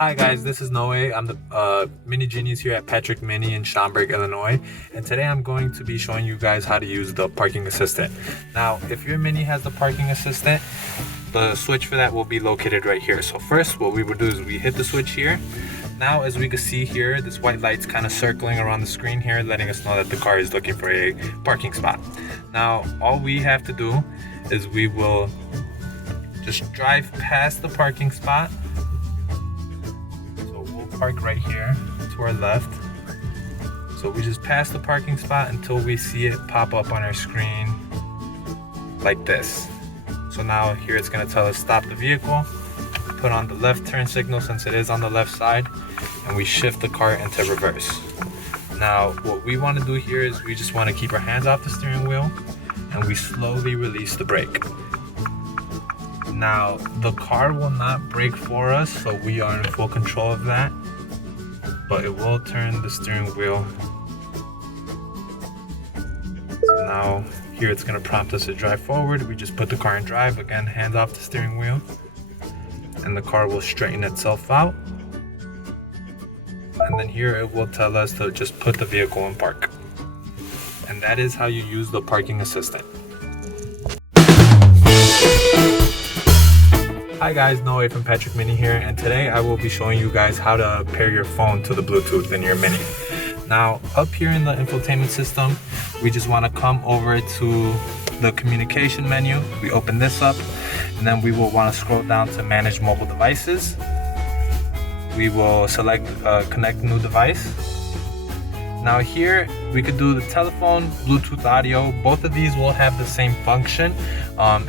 Hi guys, this is Noe. I'm the Mini Genius here at Patrick Mini in Schaumburg, Illinois. And today I'm going to be showing you guys how to use the parking assistant. Now, if your Mini has the parking assistant, the switch for that will be located right here. So first, what we would do is we hit the switch here. Now, as we can see here, this white light's kind of circling around the screen here, letting us know that the car is looking for a parking spot. Now, all we have to do is we will just drive past the parking spot. Park right here to our left. So we just pass the parking spot until we see it pop up on our screen like this. So now here it's going to tell us stop the vehicle, put on the left turn signal since it is on the left side, and we shift the car into reverse. Now what we want to do here is we just want to keep our hands off the steering wheel and we slowly release the brake. Now the car will not brake for us, so we are in full control of that, but it will turn the steering wheel. So now here it's going to prompt us to drive forward. We just put the car in drive, again hands off the steering wheel, and the car will straighten itself out. And then here it will tell us to just put the vehicle in park. And that is how you use the parking assistant. Hi guys, Noe from Patrick Mini here, and today I will be showing you guys how to pair your phone to the Bluetooth in your Mini. Now, up here in the infotainment system, we just want to come over to the communication menu. We open this up, and then we will want to scroll down to manage mobile devices. We will select connect new device. Now here, we could do the telephone, Bluetooth audio. Both of these will have the same function.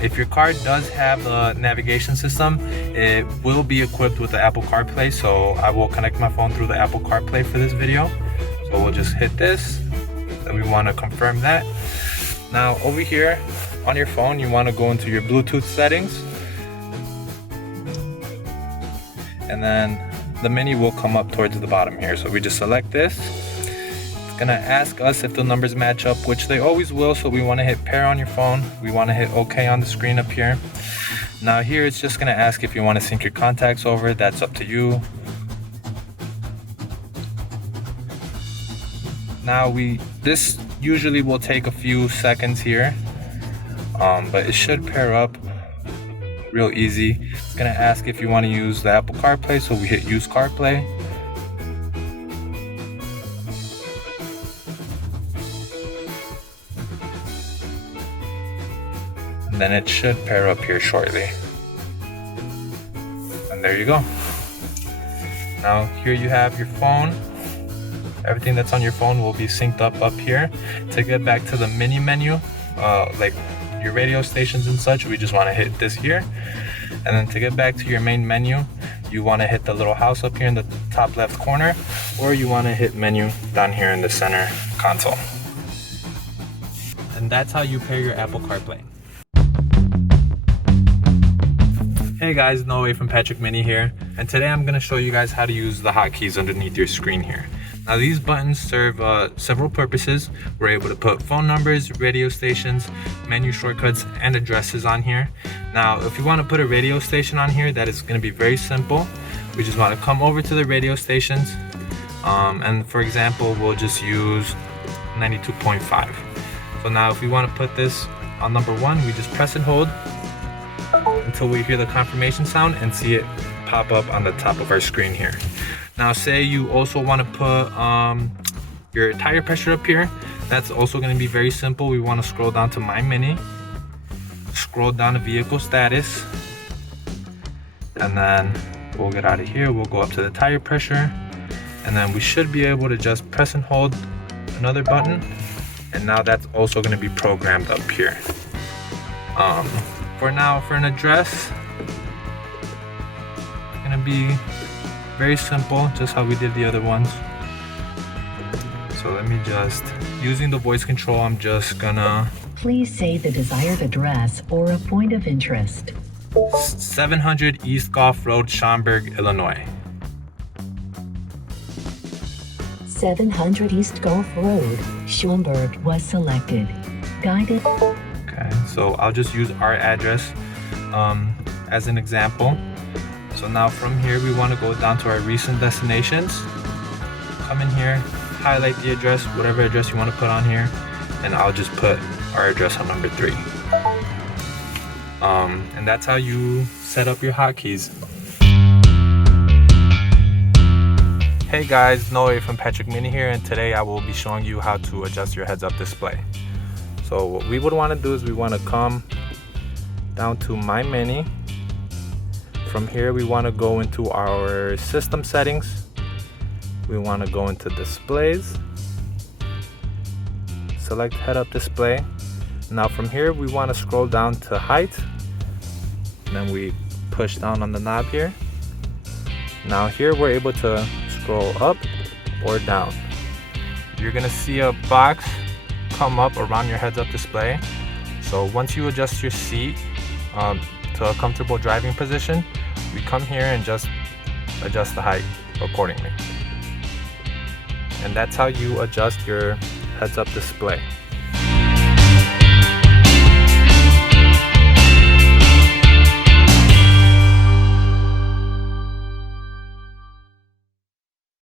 If your car does have the navigation system, it will be equipped with the Apple CarPlay. So I will connect my phone through the Apple CarPlay for this video. So we'll just hit this, and we want to confirm that. Now over here on your phone, you want to go into your Bluetooth settings. And then the Mini will come up towards the bottom here. So we just select this. Gonna ask us if the numbers match up, which they always will, so we want to hit pair on your phone. We want to hit OK on the screen up here. Now here it's just gonna ask if you want to sync your contacts over. That's up to you. Now this usually will take a few seconds here, but it should pair up real easy. It's gonna ask if you want to use the Apple CarPlay, so we hit use CarPlay. Then it should pair up here shortly. And there you go. Now here you have your phone. Everything that's on your phone will be synced up here. To get back to the Mini menu, like your radio stations and such, we just want to hit this here. And then to get back to your main menu, you want to hit the little house up here in the top left corner, or you want to hit menu down here in the center console. And that's how you pair your Apple CarPlay. Hey guys, Noe from Patrick Mini here, and today I'm going to show you guys how to use the hotkeys underneath your screen here. Now these buttons serve several purposes. We're able to put phone numbers, radio stations, menu shortcuts, and addresses on here. Now if you want to put a radio station on here, that is going to be very simple. We just want to come over to the radio stations, and for example, we'll just use 92.5. So now if we want to put this on number 1, we just press and hold until we hear the confirmation sound and see it pop up on the top of our screen here. Now say you also want to put your tire pressure up here. That's also going to be very simple. We want to scroll down to My Mini, scroll down to vehicle status, and then we'll get out of here. We'll go up to the tire pressure, and then we should be able to just press and hold another button, and now that's also going to be programmed up here. For now, for an address, it's gonna be very simple, just how we did the other ones. So let me just, using the voice control, I'm just gonna... Please say the desired address or a point of interest. 700 East Gulf Road, Schaumburg, Illinois. 700 East Gulf Road, Schaumburg was selected. Guided. Okay, so I'll just use our address as an example. So now from here, we want to go down to our recent destinations. Come in here, highlight the address, whatever address you want to put on here, and I'll just put our address on number 3. And that's how you set up your hotkeys. Hey guys, Noe from Patrick Mini here, and today I will be showing you how to adjust your heads-up display. So what we would want to do is we want to come down to My Mini. From here we want to go into our system settings. We want to go into displays, select head-up display. Now from here we want to scroll down to height, and then we push down on the knob here. Now here we're able to scroll up or down. You're gonna see a box come up around your heads-up display. So once you adjust your seat to a comfortable driving position, we come here and just adjust the height accordingly. And that's how you adjust your heads-up display.